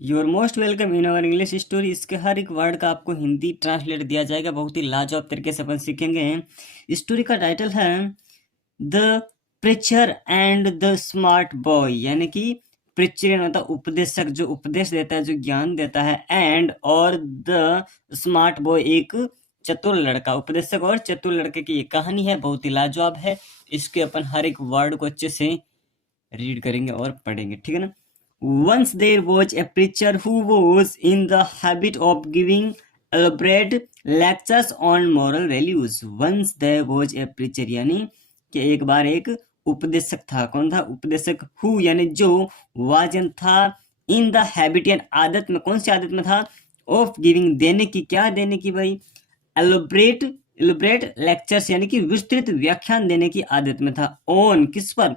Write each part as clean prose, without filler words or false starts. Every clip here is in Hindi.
Your most welcome in our English story. इसके हर एक वर्ड का आपको हिंदी ट्रांसलेट दिया जाएगा। बहुत ही लाजवाब तरीके से अपन सीखेंगे। स्टोरी का टाइटल है the preacher and the smart boy, यानी कि प्रीचर होता उपदेशक, जो उपदेश देता है, जो ज्ञान देता है, एंड और द स्मार्ट बॉय एक चतुर लड़का। उपदेशक और चतुर लड़के की ये कहानी है, बहुत ही लाजवाब है। इसके अपन हर एक वर्ड को अच्छे से रीड करेंगे और पढ़ेंगे, ठीक है ना। Once there was a preacher who was in the habit of giving elaborate lectures on moral values. Once there was a preacher, यानी कि एक बार एक उपदेशक था। कौन था उपदेशक? who यानी जो, was था, in the habit यानी आदत में। कौन सी आदत में था? of giving देने की। क्या देने की भाई? elaborate lectures यानी कि विस्तृत व्याख्यान देने की आदत में था। on किस पर?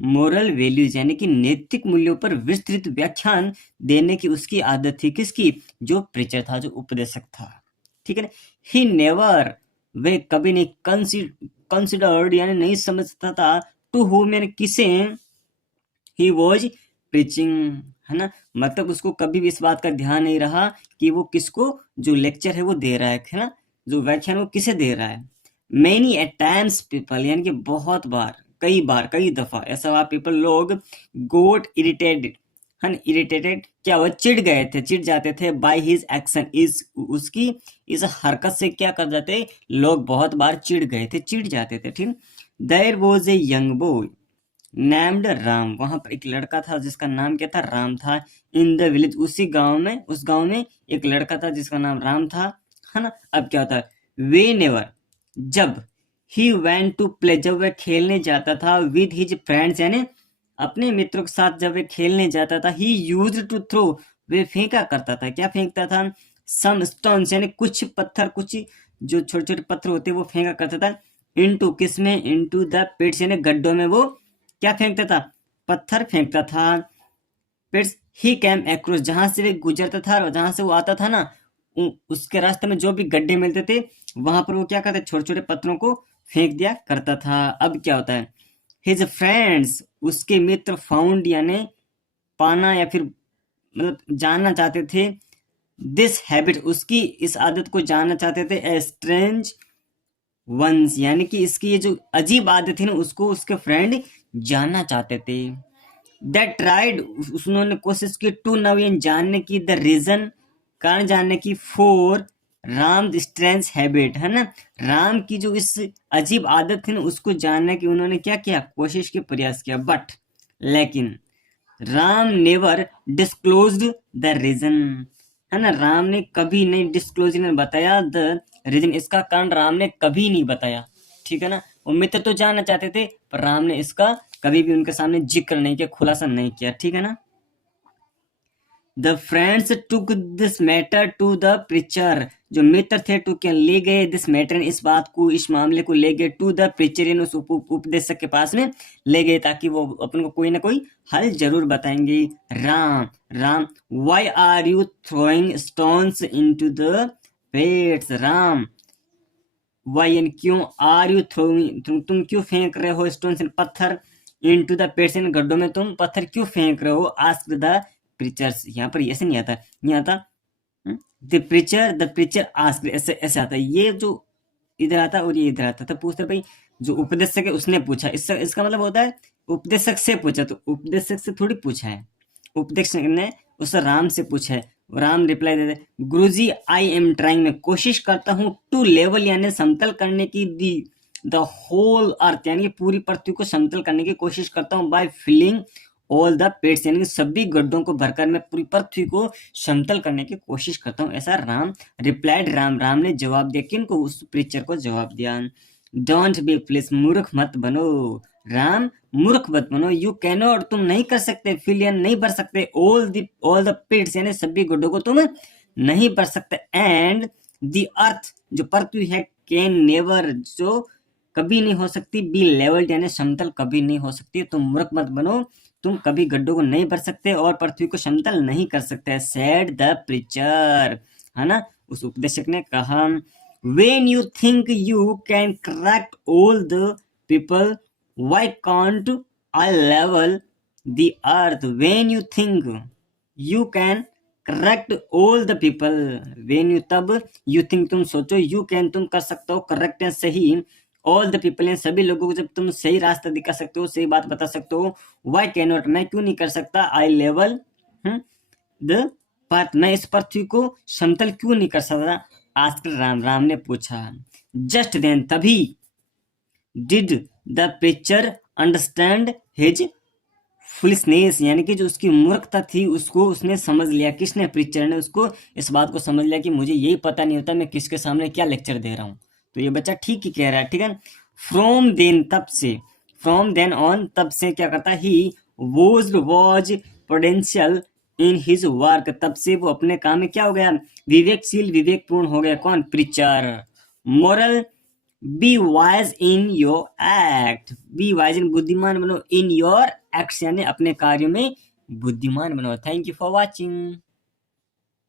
मोरल वैल्यूज यानी कि नैतिक मूल्यों पर विस्तृत व्याख्यान देने की उसकी आदत थी। किसकी? जो प्रीचर था, जो उपदेशक था, ठीक है ना। ही नेवर, वे कभी नहीं, कंसिडर्ड यानी नहीं समझता था, टू हुम यानी किसे, ही वॉज प्रीचिंग, है ना। मतलब उसको कभी भी इस बात का ध्यान नहीं रहा कि वो किसको जो लेक्चर है वो दे रहा है ना, जो व्याख्यान वो किसे दे रहा है। मैनी एट टाइम्स पीपल यानी कि बहुत बार, कई दफा ऐसा हुआ, पीपल लोग, गोट इरिटेटेड, है ना। इरिटेटेड क्या हुआ? चिढ़ गए थे, चिढ़ जाते थे। बाय हिज एक्शन, इस उसकी इस हरकत से क्या कर जाते लोग? बहुत बार चिढ़ गए थे, चिढ़ जाते थे, ठीक। There was a young boy named Ram, वहां पर एक लड़का था जिसका नाम क्या था? राम था। इन द विलेज, उस गांव में एक लड़का था जिसका नाम राम था, है ना। अब क्या होता है? वे नेवर, जब, ही वेंट टू प्ले, जब वह खेलने जाता था, विद हिज फ्रेंड्स यानी अपने मित्रों के साथ जब वह खेलने जाता था, ही यूज्ड टू थ्रो, वे फेंका करता था। क्या फेंकता था? सम स्टोन्स यानी कुछ पत्थर, कुछ जो छोटे छोटे पत्थर होते वो फेंका करता था। इनटू किसमें? इनटू द पिट्स यानी गड्ढों में वो क्या फेंकता था? पत्थर फेंकता था। पिट्स, ही कैम एक्रोस, जहां से वे गुजरता था और जहां से वो आता था ना, उसके रास्ते में जो भी गड्ढे मिलते थे वहां पर वो क्या करते? छोटे छोटे पत्थरों को फेंक दिया करता था। अब क्या होता है? हिज फ्रेंड्स, उसके मित्र, फाउंड यानी पाना या फिर मतलब जानना चाहते थे, दिस हैबिट, उसकी इस आदत को जानना चाहते थे, ए स्ट्रेंज वंस यानी कि इसकी ये जो अजीब आदत थी ना, उसको उसके फ्रेंड जानना चाहते थे। दैट ट्राइड, उन्होंने कोशिश की, टू नो ये जानने की, द रीजन, कारण जानने की, फॉर राम स्ट्रेंज हैबिट, है ना। राम की जो इस अजीब आदत थी ना, उसको जानने की उन्होंने क्या किया? कोशिश की, प्रयास किया। बट लेकिन Ram never disclosed the reason, है ना। राम ने कभी नहीं डिस्क्लोज, ने बताया द रीजन, इसका कारण राम ने कभी नहीं बताया, ठीक है ना। वो मित्र तो जानना चाहते थे पर राम ने इसका कभी भी उनके सामने जिक्र नहीं किया, खुलासा नहीं किया, ठीक है ना। The friends took this matter to the preacher, जो मित्र थे टू क्या ले गए? दिस मैटर, इस बात को, इस मामले को ले गए, टू द प्रीचर इन उस उपदेशक के पास में ले गए, ताकि वो अपन को कोई ना कोई हल जरूर बताएंगे। Ram, Ram, why are you throwing stones into the pits? Ram, why एन क्यों, आर यू थ्रोइंग, तुम क्यों फेंक रहे हो? स्टोन्स पत्थर, इनटू द पेट्स इन गड्ढों में तुम पत्थर क्यों फेंक रहे हो? आस्क द प्रीचर्स, यहाँ पर ऐसे नहीं आता, नहीं आता। द प्रीचर आस्क, ऐसे ऐसे आता है। ये जो इधर आता और ये इधर आता, तो पूछते भाई जो उपदेशक है उसने पूछा, इसका मतलब होता है उपदेशक से पूछा, तो उपदेशक से थोड़ी पूछा है, उपदेशक ने उस राम से पूछा है। राम रिप्लाई देते, गुरुजी आई एम ट्राइंग, मैं कोशिश करता हूँ, टू लेवल यानी समतल करने की, दी द होल अर्थ यानी पूरी पृथ्वी को समतल करने की कोशिश करता हूँ, by filling all the pits यानी सभी गड्ढों को भरकर मैं पूरी पृथ्वी को समतल करने की कोशिश करता हूँ, ऐसा राम रिप्लाइड। राम ने जवाब दिया, किनको? उस प्रीचर को जवाब दिया। डोंट बी, प्लीज मूर्ख मत बनो, राम मूर्ख मत बनो। यू कैनॉट, तुम नहीं कर सकते, फिल यानी नहीं भर सकते, ऑल द पिट्स यानी सभी गड्ढों को तुम नहीं भर सकते, एंड द अर्थ जो पृथ्वी है, कैन नेवर, जो कभी नहीं हो सकती, बी लेवल्ड यानी समतल कभी नहीं हो सकती। तुम मूर्ख मत बनो, तुम कभी गड्ढों को नहीं भर सकते और पृथ्वी को समतल नहीं कर सकते, सेड द प्रीचर, है ना। उस उपदेशक ने कहा, when you think you can correct all the people, why can't I level the earth? When you think you can correct all the people when you, तब यू थिंक तुम सोचो, यू कैन तुम कर सकते हो, करेक्ट है सही, ऑल द पीपल सभी लोगों को जब तुम सही रास्ता दिखा सकते हो, सही बात बता सकते हो, वाई कैन नॉट मैं क्यों नहीं कर सकता, आई लेवल द पाथ मैं इस पृथ्वी को समतल क्यों नहीं कर सकता, आस्कर राम ने पूछा। जस्ट देन तभी did the preacher understand his foolishness यानी कि जो उसकी मूर्खता थी उसको उसने समझ लिया, किसने, प्रीचर ने उसको इस बात को समझ लिया कि मुझे यही पता नहीं होता मैं किसके सामने क्या लेक्चर दे रहा हूँ। तो ये बच्चा ठीक ही कह रहा है, ठीक है। फ्रॉम देन तब से, फ्रॉम देन ऑन तब से क्या करता, he was potential in his work, तब से वो अपने काम में क्या हो गया, विवेकशील विवेकपूर्ण हो गया, कौन, preacher. Moral be wise in your act, be wise इन बुद्धिमान बनो, इन योर एक्ट्स यानी अपने कार्यों में बुद्धिमान बनो। Thank you for watching.